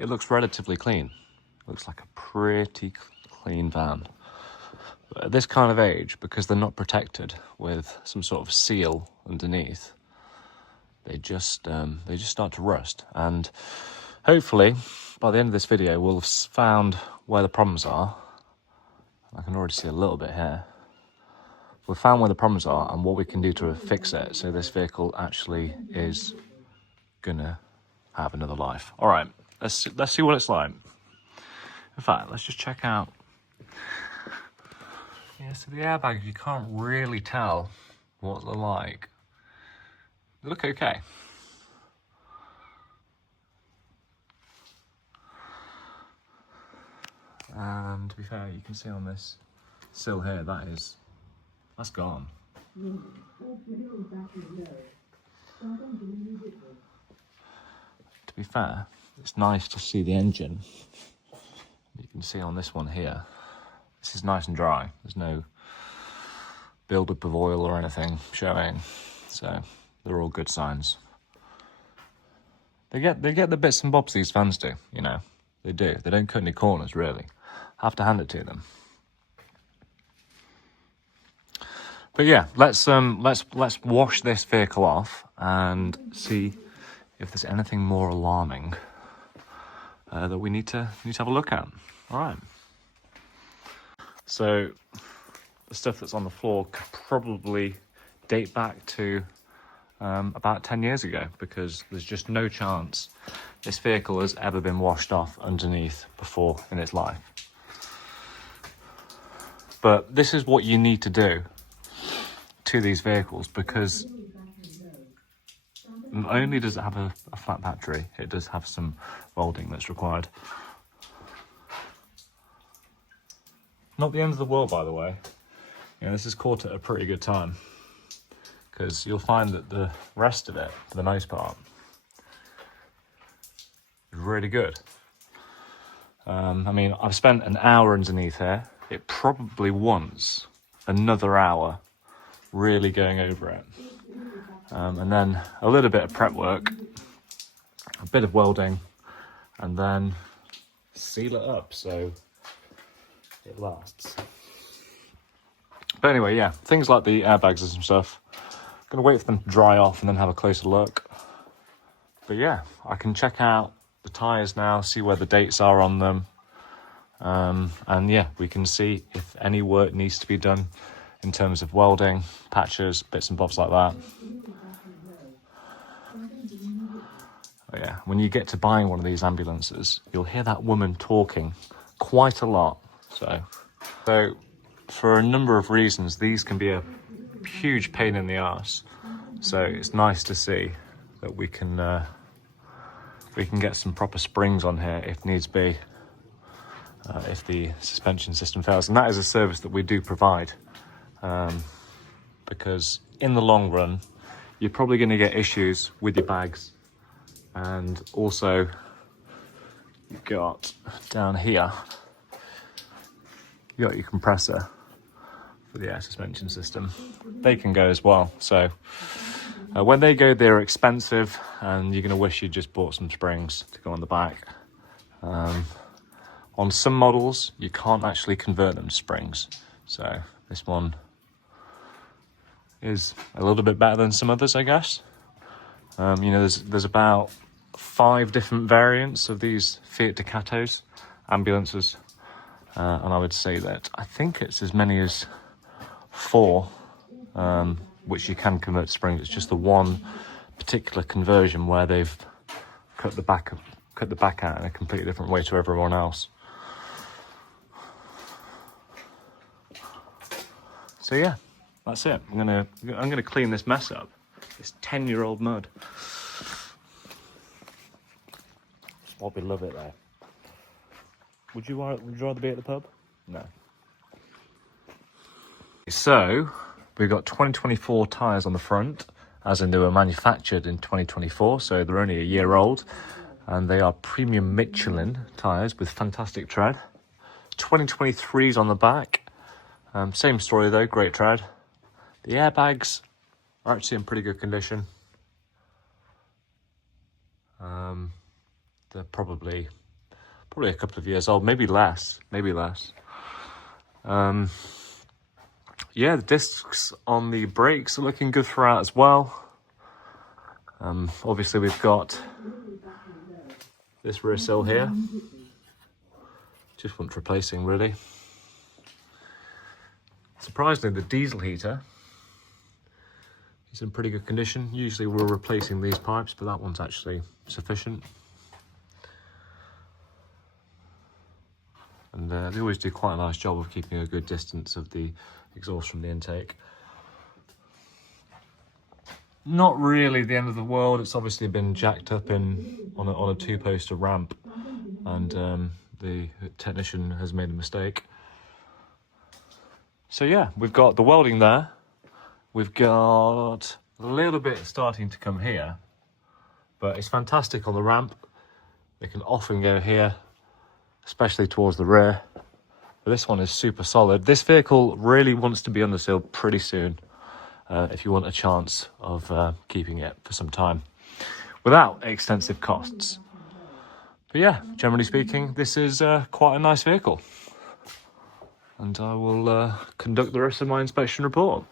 it looks relatively clean. Looks like a pretty clean van. But at this kind of age, because they're not protected with some sort of seal underneath, they just start to rust. And hopefully, by the end of this video, we'll have found where the problems are. I can already see a little bit here. We've found where the problems are and what we can do to fix it, so this vehicle actually is gonna have another life. All right, let's see what it's like. In fact, let's just check out. Yeah, so the airbags, you can't really tell what they're like. They look okay. And to be fair, you can see on this sill here, that's gone. To be fair, it's nice to see the engine. You can see on this one here, this is nice and dry. There's no buildup of oil or anything showing, so they're all good signs. They get the bits and bobs these vans do, you know. They do. They don't cut any corners, really. I have to hand it to them. But yeah, let's wash this vehicle off and see if there's anything more alarming that we need to have a look at. All right. So the stuff that's on the floor could probably date back to about 10 years ago, because there's just no chance this vehicle has ever been washed off underneath before in its life. But this is what you need to do to these vehicles, because not only does it have a flat battery, it does have some welding that's required. Not the end of the world, by the way. You know, this is caught at a pretty good time, because you'll find that the rest of it, for the most part, is really good. I mean, I've spent an hour underneath here. It probably wants another hour really going over it. And then a little bit of prep work, a bit of welding, and then seal it up so it lasts. But anyway, yeah, things like the airbags and some stuff, I'm gonna wait for them to dry off and then have a closer look. But yeah, I can check out the tyres now, see where the dates are on them. And yeah, we can see if any work needs to be done in terms of welding, patches, bits and bobs like that. Oh yeah, when you get to buying one of these ambulances, you'll hear that woman talking quite a lot. So for a number of reasons, these can be a huge pain in the arse. So it's nice to see that we can get some proper springs on here if needs be, if the suspension system fails. And that is a service that we do provide, because in the long run, you're probably going to get issues with your bags. And also, you've got down here, you've got your compressor for the air suspension system. They can go as well. So when they go, they're expensive, and you're going to wish you just bought some springs to go on the back. On some models, you can't actually convert them to springs. So this one is a little bit better than some others, I guess. You know, there's about 5 different variants of these Fiat Ducatos ambulances, and I would say that I think it's as many as 4 which you can convert to springs. It's just the one particular conversion where they've cut the back out in a completely different way to everyone else. So yeah, that's it. I'm gonna clean this mess up. This 10-year-old mud. Bobby love it there. Would you rather be at the pub? No. So we've got 2024 tyres on the front, as in they were manufactured in 2024, so they're only a year old, and they are premium Michelin tyres with fantastic tread. 2023s on the back. Same story though, great tread. The airbags are actually in pretty good condition. They're probably probably a couple of years old, maybe less. Yeah, the discs on the brakes are looking good throughout as well. Obviously we've got this rear sill here. Just wants replacing, really. Surprisingly, the diesel heater is in pretty good condition. Usually we're replacing these pipes, but that one's actually sufficient. And they always do quite a nice job of keeping a good distance of the exhaust from the intake. Not really the end of the world. It's obviously been jacked up on a two-poster ramp, and the technician has made a mistake. So yeah, we've got the welding there. We've got a little bit starting to come here, but it's fantastic on the ramp. They can often go here, especially towards the rear. But this one is super solid. This vehicle really wants to be undersealed pretty soon, if you want a chance of keeping it for some time without extensive costs. But yeah, generally speaking, this is quite a nice vehicle. And I will conduct the rest of my inspection report.